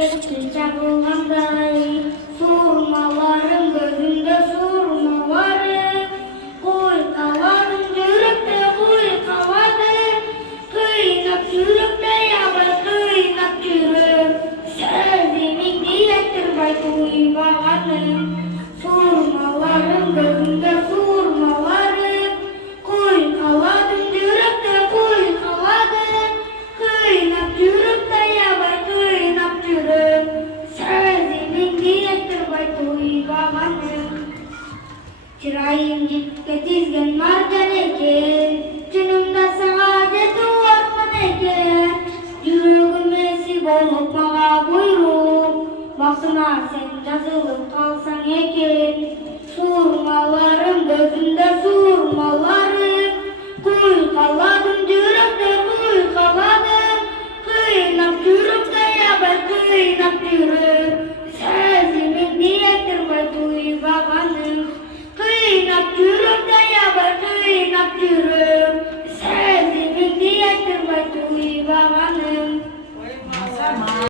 Göçtü çabılğanday, surmalarım gözümde surmaları. Kuykalarım yürekte kuykaları, kıynak yürekte yabar kıynak yürü. Sözümün diyettir bay kuybalanım, surmalarım gözümde surmaları. Kuykalarım yürekte kuykaları, kıynak yürekte yabar kıynak yürü. Sözümün diyettir bay kuybalanım. Çırayım gitke dizgen marca